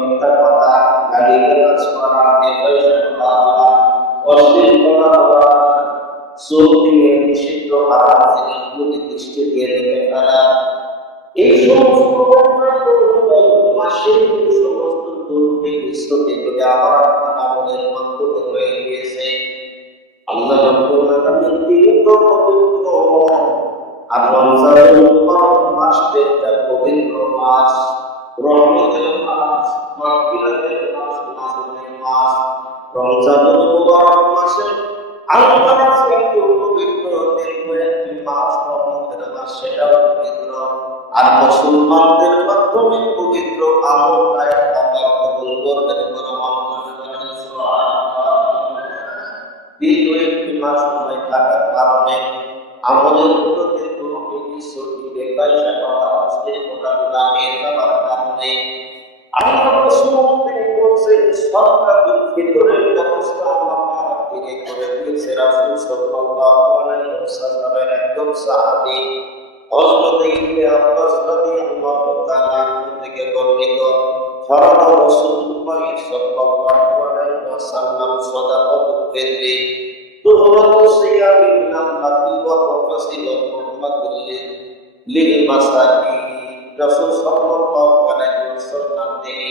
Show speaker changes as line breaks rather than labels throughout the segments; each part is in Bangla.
মিথ্যার কথা করা বেপয়সা কথা বলা অশ্লীল কথা বলা চোখ দিয়ে নিষিদ্ধ হারাম জিনিসগুলি দৃষ্টি দিয়ে দেখে ফেলা এই সমস্ত মাসের সমস্ত দুর্নীতি দৃশ্যগুলি আবার আমাদের মাধ্যমে হয়ে গিয়েছে আল্লাহ রাব্বুল আলামিন তো পবিত্র আর রমজানের মুবারক মাস একটা পবিত্র মাস রহমতের মাস, মাগফিরাতের মাস নাজরের মাস রমজানের মুবারক মাসে আল্লাহ একটি পবিত্র দীর্ঘ একটি মাস রহমতের মাস, সেটাও পবিত্র। আর মুসলমানদের মাধ্যমে পবিত্র আমলটাই আল্লাহ কবুল করবেন বড় মানুষ বলেন দীর্ঘ একটি মাস সময় থাকার কারণে আমাদের প্রতি কোনো বিষয়টি বেকায়সা সরকারের ভিতরের ব্যবস্থা আল্লাহ তিনি করে দিয়েছে রাসূল সাল্লাল্লাহু আলাইহি ওয়াসাল্লামের একজন সাহাবী হযরত ইবনে আব্বাস রাদিয়াল্লাহু তাআলা থেকে বর্ণিত ফরদ রাসূলুল্লাহ সাল্লাল্লাহু আলাইহি ওয়াসাল্লাম সাদাকাতুল ফিতরি তুহরাতু সিয়ামি মিনাল ওয়া ফাসিলাত মুহাম্মাদুল লিল মাসাকি রাসূল সাল্লাল্লাহু আলাইহি ওয়াসাল্লাম তিনি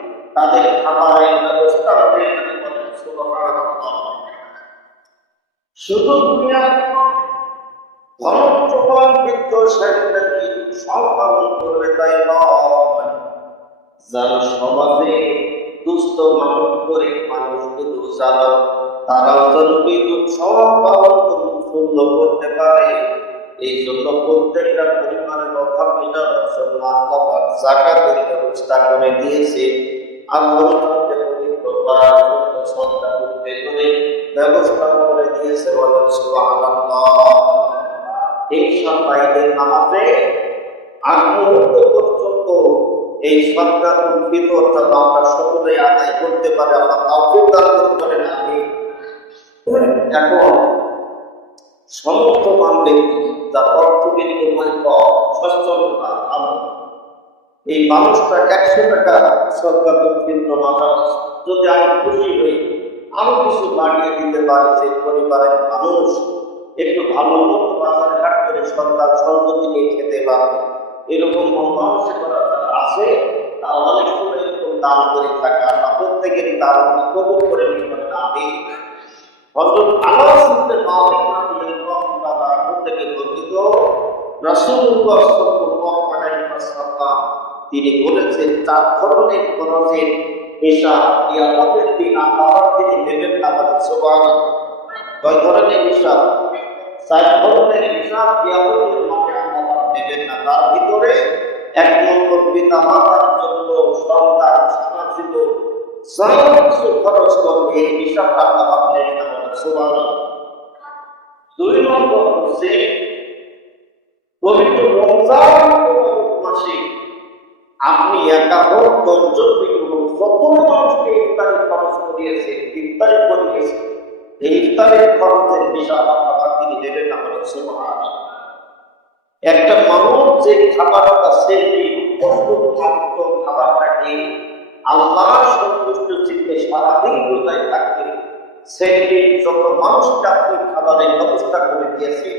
তাদের খাবারের ব্যবস্থা গেল বলেন শুধু বৃদ্ধ করবে তাই নয়? যারা সমাজে দুস্থ মানুষ, গরিব মানুষগুলো যারা তারাও যেন সম্পাদন উৎফুল্ল করতে পারে, এই জন্য প্রত্যেকটা পরিমাণের অভাব মেটানোর জন্য আল্লাহ জাকাতের ব্যবস্থা করে দিয়েছে। আল্লাহ পবিত্র করার সন্তান ব্যবস্থা করে দিয়েছে বলেন সুবহানাল্লাহ এই নামাজে আগ মুহূর্ত পর্যন্ত এই আমরা সকলে আদায় করতে পারে আমরা তাওফিক দান করতে আমি এখন সমর্থবান ব্যক্তি মানে সচ্ছলতা এই মানুষটা একশো টাকা সরকার কেন্দ্র মাথা যদি আমি খুশি হই, আরও কিছু বাড়িয়ে দিতে পারে যে পরিবারের মানুষ। একটু ভালো বাজারে হাট করে সরকার সম্পত্তি নিয়ে খেতে পারবে। এরকম মানুষের আছে, তারা অনেক সময় এরকম দান করে থাকে আর প্রত্যেকেরই দান কবুল করে নিবেন আমি। হজরত আল্লাহ শুনতে প্রত্যেকে গর্বিত তিনি বলেছেন চার ধরনের খরচের হিসাব কিয়ামতের দিন আল্লাহ তিনি দেবেন না বলেন সুবহানাল্লাহ কয় ধরনের হিসাব চার ধরনের হিসাব কিয়ামতের মাঠে আল্লাহ না। তার ভিতরে এক নম্বর পিতা মাতার জন্য সন্তান খরচ করবে এই হিসাবটা আল্লাহ নেবেন না সুবহানাল্লাহ দুই নম্বর হচ্ছে পবিত্র রমজান মাসে আপনি একা হোক, দশজন হোক কত মানুষকে ইফতারি খরচ করিয়েছে ইফতারি করিয়েছে এই ইফতারের খরচের আপনার তিনি দেবেন না একটা মানুষ যে খাবারটা সে খাদ্য খাবারটাকে আল্লাহ সন্তুষ্ট চিত্তে সারাদিন রোজায় থাকবে। সেটি যত মানুষকে আপনি খাবারের ব্যবস্থা করে দিয়েছে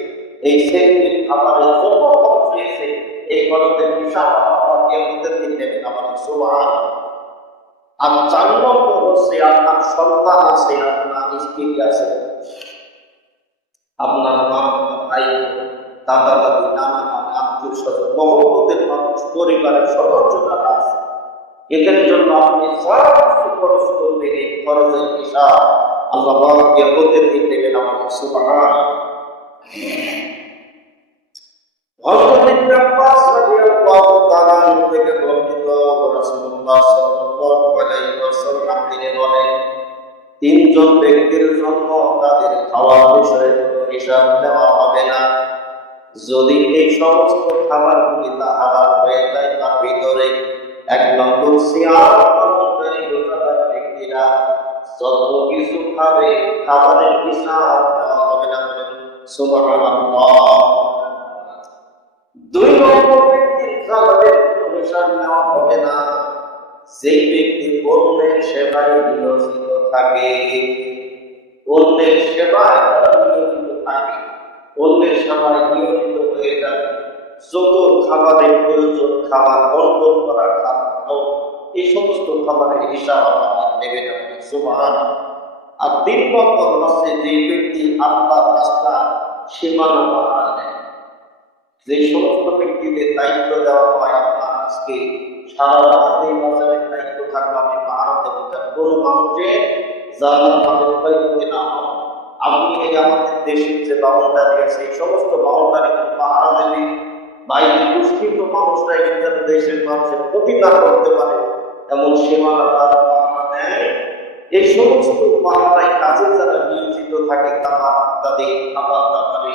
এই সেটি খাবারের যত খরচ হয়েছে, এই খরচের হিসাব সুবহান আর চার নম্বর আপনার সন্তান আছে, আপনার স্ত্রী আছে। আপনার মা, ভাই, দাদা, দাদি, নানা, নানি, আত্মীয় স্বজন, মহব্বতের মানুষ, পরিবারের সদস্য যারা আছে। এদের জন্য আপনি সব কিছু খরচ করবেন এই খরচের হিসাব আল্লাহ প্রতিদিন দেবেন আমাদের সুবহান তিনজন ব্যক্তির জন্য তাদের খাওয়ার বিষয়ে কোনো হিসাব দেওয়া হবে না। যদি এই সমস্ত খাবারগুলি তাহারা হয়ে যায়, তার ভিতরে এক নম্বর সিয়াম ব্যক্তিরা যত কিছু খাবে, খাবারের হিসাব দেওয়া হবে না সুবহানাল্লাহ। দুই নম্বর ব্যক্তির খাবারের কোনো নেওয়া হবে না। সেই ব্যক্তি অন্যের সেবায় নিয়োজিত থাকে। অন্যের সেবায় নিয়োজিত থাকে। অন্যের সেবায় নিয়োজিত হয়ে যাবে যত খাবারের প্রয়োজন, খাবার বন্টন করা, খাবার এই সমস্ত খাবারের হিসাব নেবে না। সুবহান। আর তিন নম্বর হচ্ছে, যে ব্যক্তি আল্লাহ রাস্তা সীমানা পাহারা দেয় যে সমস্ত ব্যক্তিদের দায়িত্ব দেওয়া হয়, আজকে সারা রাত এই দায়িত্ব থাকবে আমি দেবো যাতে কোনো মানুষের যারা আমাদের উপায় করতে না আপনি এই আমাদের দেশের যে বাউন্ডারি আছে, এই সমস্ত বাউন্ডারি পাহারা দেবে বাইরে দুষ্কৃত মানুষরা এসে দেশের মানুষের না করতে পারে, এমন সীমানা তারা দেয়। এই সমস্ত পাহারায় কাজে যারা নিয়োজিত থাকে, তারা তাদের খাবার দাবারে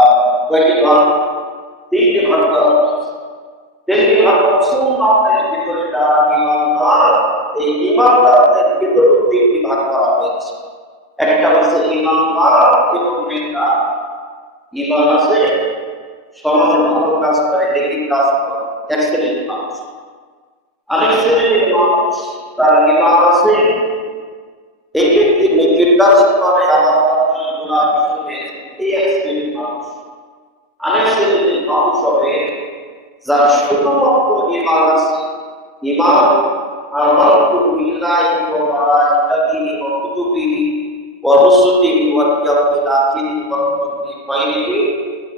কয়টি ভাগ তিনটি ভাগ করা তিনটি ভাগ মুসলমানদের ভিতরে যারা ইমানদার এই ইমানদারদের ভিতরে তিনটি ভাগ করা হয়েছে। একটা হচ্ছে ইমানদার এবং ইমান আছে, সমাজে ভালো কাজ করে দেখি কাজ করে, এক মানুষ। মানুষ, তার ইমান আছে। এই ব্যক্তি নেকির কাজ করে, আবার এই এক মানুষ। আরেক শ্রেণির মানুষ হবে যার শুধুমাত্র ইমান আছে ইমান আমানতু বিল্লাহি ওয়া মালাইকাতিহি ওয়া কুতুবিহি ওয়া রুসুলিহি ওয়াল ইয়াউমিল আখির ওয়া কুতুবিহি ফাইলিহি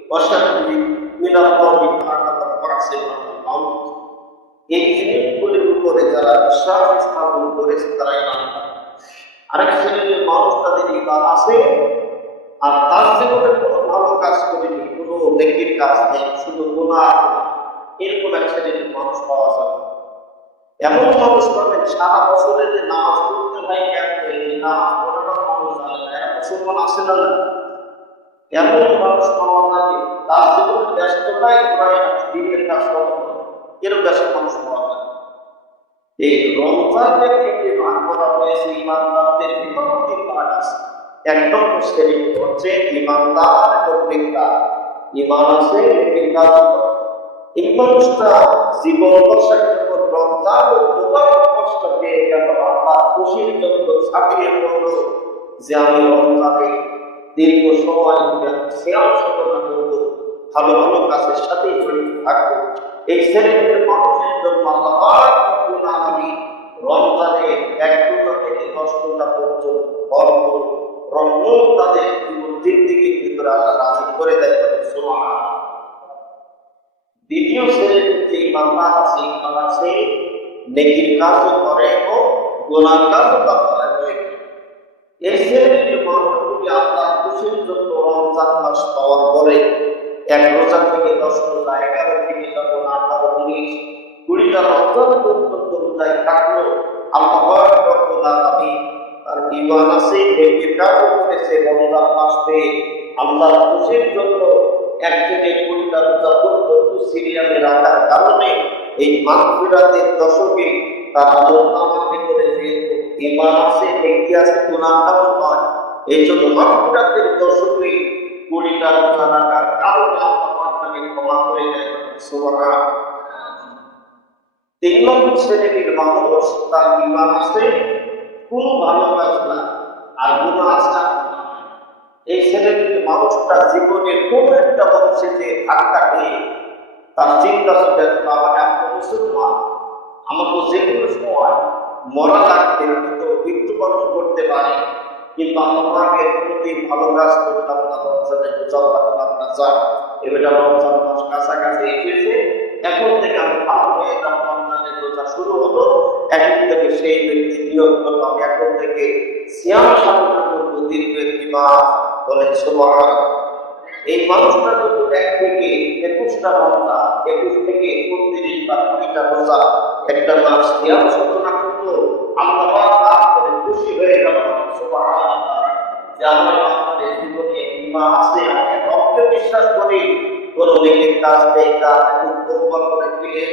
ওয়া শাররিহি মিনাল্লাহি তাআলা ওয়া বা'সি ওয়াল মাউত। এই জিনিসগুলির উপরে আর তার ভালো কাজ করেনি, কোনো নেকির কাজ নেই, শুধু গুণা এরকম এক শ্রেণির মানুষ পাওয়া যাবে এমন মানুষ পাবেন, সারা বছরে যে নামাজ পড়তে এই নামাজ জানে না মুসলমান আছে না? এমন মানুষ পাওয়া যাবে তার জীবনে ব্যস্ততাই প্রায় দিনের কাজ করা। এরকম ব্যস্ত মানুষ পাওয়া যায়। এই রমজানকে ভাগ করা হয়েছে ইমানদারদের ভিতরে। এক নম্বর শ্রেণি হচ্ছে ইমানদার বেকার ইমান আছে বেকার এই মানুষটা জীবন যখন রমজান ও মুবারক মাসটা পেয়ে আল্লাহ খুশির জন্য ছাপিয়ে পড়ল যে আমি রমজানে দীর্ঘ সময় শ্যাম সাধনা করব, ভালো ভালো কাজের সাথে জড়িত থাকব। এই শ্রেণির মানুষের জন্য আল্লাহ আলামিন রমজানে এক রোজা থেকে দশ রোজা পর্যন্ত ভরপুর রমজান তাদের জীবন জিন্দিগির ভিতরে আল্লাহ রাজি করে দেয় সুবহানাল্লাহ। দ্বিতীয় শ্রেণির যে ইমানদার আছে ইমান আছে নেকির কাজও করে ও গোনার কাজও তারা করে। এই শ্রেণির মানুষগুলি আল্লাহ খুশির জন্য রমজান মাস পাওয়ার পরে এক রোজা থেকে দশ রোজা, এগারো থেকে যখন আঠারো উনিশ কুড়িটা রমজান পর্যন্ত রোজায় থাকল, আল্লাহ তার ইমান আছে নেকির কাজও আল্লাহর খুশির জন্য এক থেকে কুড়িটা রোজা পর্যন্ত সিরিয়ালে রাখার কারণে এই মাগফিরাতের দশকে তার আমল নামার ভিতরে ইমান আছে আছে নয় এই জন্য মাহমুদাদের দর্শকই কুড়িটা রাখার কারণে আল্লাহ ক্ষমা দেয় সুবহান তিন নম্বর শ্রেণির মানুষ, তার ইমান আছে, কোনো ভালো কাজ না, আর গুণা না। এই শ্রেণির মানুষটা জীবনে কোন একটা মানুষের যে ধাক্কা খেয়ে তার চিন্তা মানে আমি তো মুসলমান আমাকে যে কোনো সময় মরা লাগবে আমি তো মৃত্যুবরণ করতে পারে কিন্তু আমাকে কোনোদিন ভালো কাজ করতাম না রমজানে বোঝাও রাখলাম না যাক রমজান মাস কাছাকাছি এসেছে এখন থেকে আমি ভালো হয়ে রমজানের রোজা শুরু হলো এখন থেকে সেই ব্যক্তি নিয়োগ করল আমি এখন থেকে সিয়াম সাধনা করব দীর্ঘ একটি মাস বলে, সুবহান এই মানুষটা কিন্তু এক থেকে একুশটা রোজা একুশ থেকে একত্রিশ বা কুড়িটা রোজা, একটা মাস সিয়াম সাধনা করল আল্লাহ পাক করে খুশি হয়ে গেল। সুবহানাল্লাহ যে আমার আপনাদের জীবনে ইমান আছে, আমি রবকে বিশ্বাস করি, কোন নেকের কাজ নেই, কাজ করে ফিরে